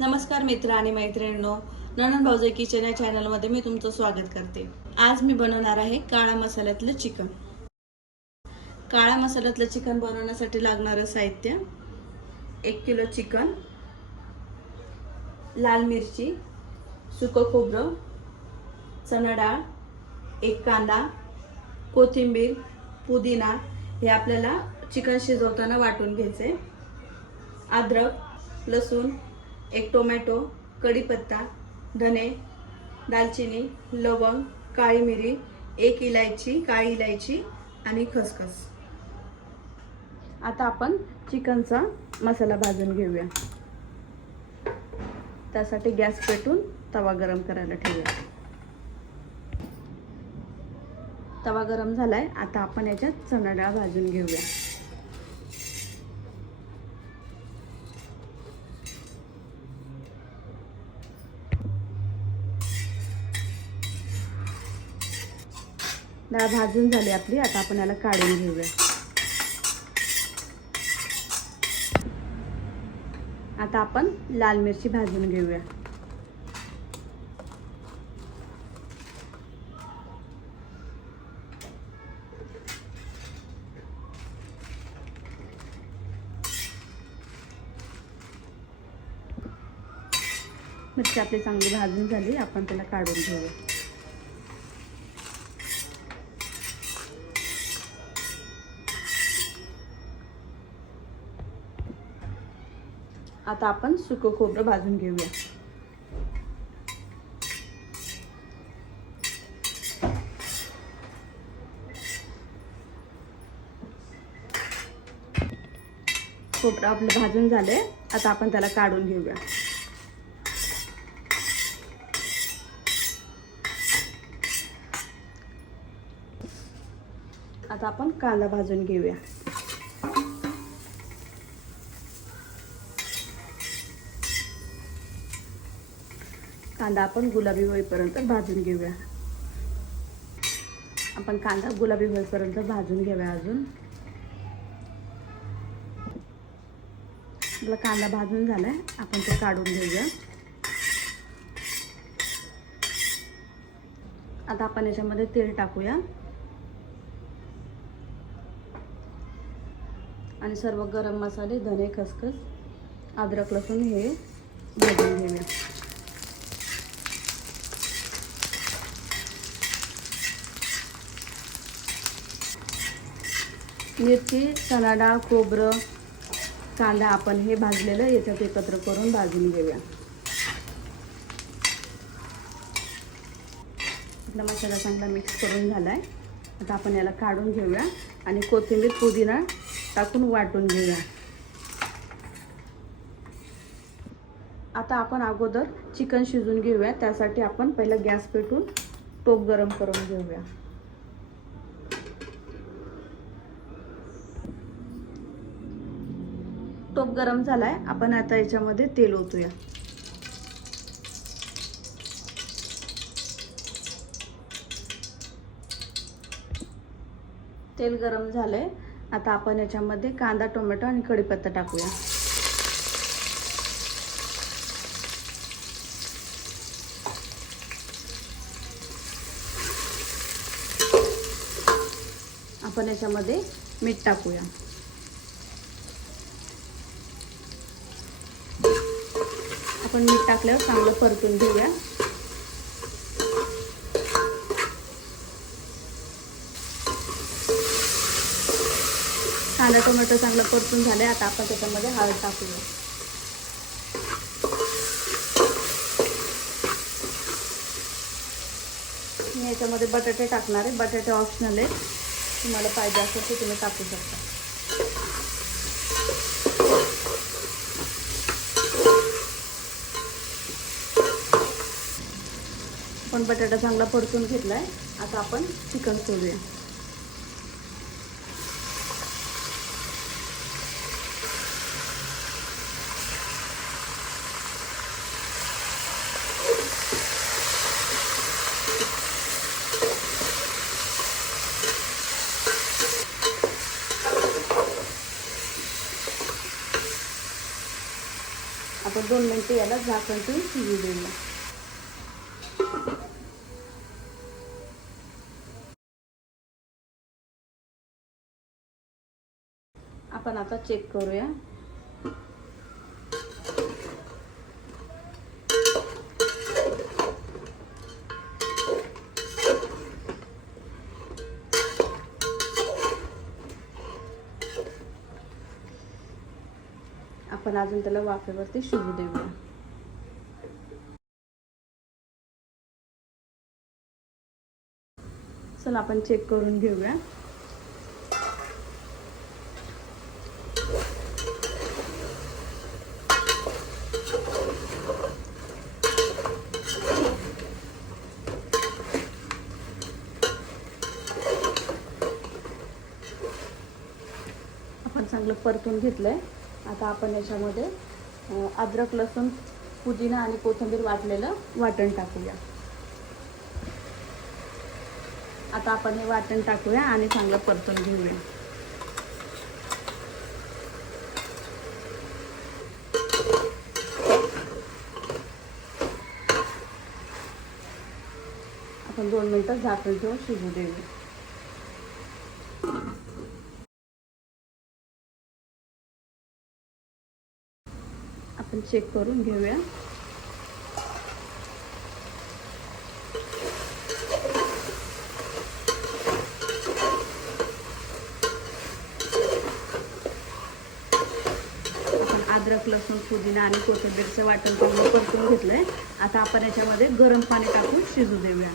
नमस्कार मित्र आणि मैत्रिणींनो, ननंद भाऊजाई किचन या चॅनलमध्ये मी तुमचं स्वागत करते। आज मी बनवणार आहे काळा मसाल्यातलं चिकन। काळा मसाल्यातलं चिकन बनवण्यासाठी लागणारं साहित्य: 1 किलो चिकन, लाल मिरची, सुकं खोबरं, चणा डाळ, 1 कांदा, कोथिंबीर, पुदिना हे आपल्याला चिकन शिजवताना वाटून घ्यायचे। अद्रक, लसूण, 1 टोमॅटो, कढीपत्ता, धने, दालचिनी, लवंग, काळी मिरी, 1 इलायची, काळी इलायची आणि खसखस। आता आपण चिकनचा मसाला भाजून घेऊया। त्यासाठी गॅस पेटवून तवा गरम करायला ठेवूया। तवा गरम झालाय, आता आपण याच्यात चणा डाळ भाजून घेऊया। डाळ भाजून झाली आपली, आता आपण याला काढून घेऊया। आता आपण लाल मिरची भाजून घेऊया। मिरची आपली चांगली भाजून झाली, आपण त्याला काढून घेऊया। आता आपण सुकं खोबरं भाजून घेऊया। खोबरं आपलं भाजून झाले, आता आपण त्याला काढून घेऊया। आता आपण कांदा भाजून घेऊया। कांदा आपण गुलाबी होईपर्यंत भाजून घेऊया। आपण कांदा गुलाबी होईपर्यंत भाजून घेऊया। अजून आपला कांदा भाजून झालाय, आपण ते काढून घेऊया। आता आपण याच्यामध्ये तेल टाकूया आणि सर्व गरम मसाले, धने, खसखस, अद्रक, लसूण हे भाजून घेऊया। मिरची, चणा डाळ, खोबरं, कांदा आपण हे भाजलेलं याच्यात एकत्र करून भाजून घेऊया। आपला मसाला चांगला मिक्स करून झालाय, आता आपण याला काढून घेऊया आणि कोथिंबीर, पुदिना टाकून वाटून घेऊया। आता आपण अगोदर चिकन शिजून घेऊया। त्यासाठी आपण पहिला गॅस पेटवून टोप गरम करून घेऊया। टोप गरम झालाय, आपण आता याच्यामध्ये तेल ओतूया। तेल गरम झालंय, आता आपण याच्यामध्ये कांदा, टोमॅटो आणि कढीपत्ता टाकूया। आपण याच्यामध्ये मीठ टाकूया। आपण मीठ टाकल्यावर चांगलं परतून घेऊया। कांदा, टोमॅटो चांगलं परतून झाले, आता आपण त्याच्यामध्ये हळद टाकूया। मी याच्यामध्ये बटाटे टाकणार आहे। बटाटे ऑप्शनल आहे, तुम्हाला पाहिजे असेल तर तुम्ही टाकू शकता। पण बटाटा चांगला परतून घेतलाय, आता आपण चिकन सोडूया। आपण 2 मिनिटे याला झाकण ठेवून शिजू देऊया. आपण आता चेक करूया. आपण अजून त्याला वाफेवरती शिजू देऊया. चला आपण चेक करून घेऊया. आपण चांगलं परतून घेतलंय. आता आपण याच्यामध्ये अद्रक, लसूण, पुदिना आणि कोथिंबीर वाटलेलं वाटण टाकूया. आता आपण हे वाटण टाकूया आणि चांगलं परतून घेऊया. आपण 2 मिनिटं झाकण ठेवून शिजू देऊया. आपण चेक करून घेऊया. आपण अद्रक, लसूण, पुदिना आणि कोथिंबीरचं वाटण चांगलं परतून घेतलंय. आता आपण याच्यामध्ये गरम पाणी टाकून शिजू देऊया.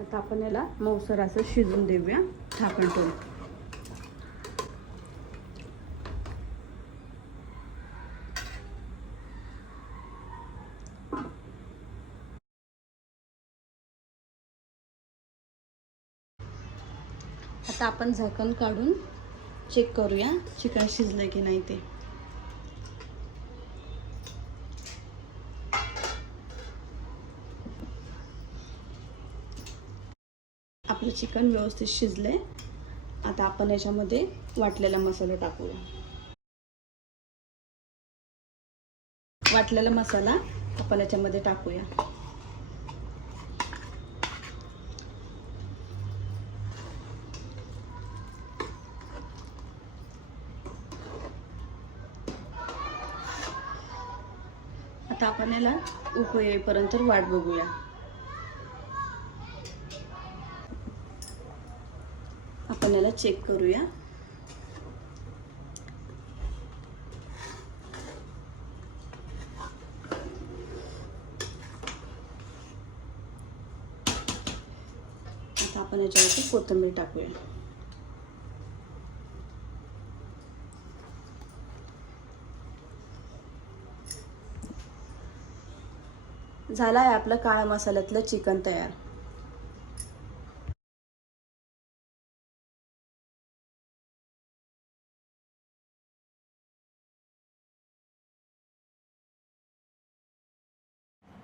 आता आपण याला मऊसर असं शिजून देऊया झाकण ठेवून. आता आपण झाकण काढून चेक करूया चिकन शिजलं की नाही ते. आपलं चिकन व्यवस्थित शिजलंय. आता आपण याच्यामध्ये वाटलेला मसाला टाकूया. वाटलेला मसाला आपण याच्यामध्ये टाकूया. आता आपण याला उकळी येईपर्यंत वाट बघूया. आपण याला चेक करूया. आता आपण याच्यावरती कोथिंबीर टाकूया. झालं आहे आपलं काळ्या मसाल्यातलं चिकन तयार.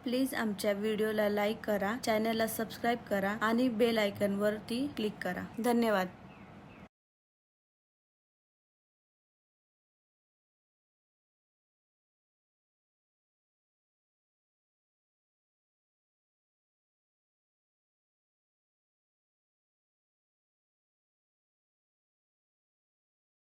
प्लीज आमच्या व्हिडिओला लाईक करा, चॅनलला सबस्क्राईब करा आणि बेल आयकॉनवरती क्लिक करा. धन्यवाद.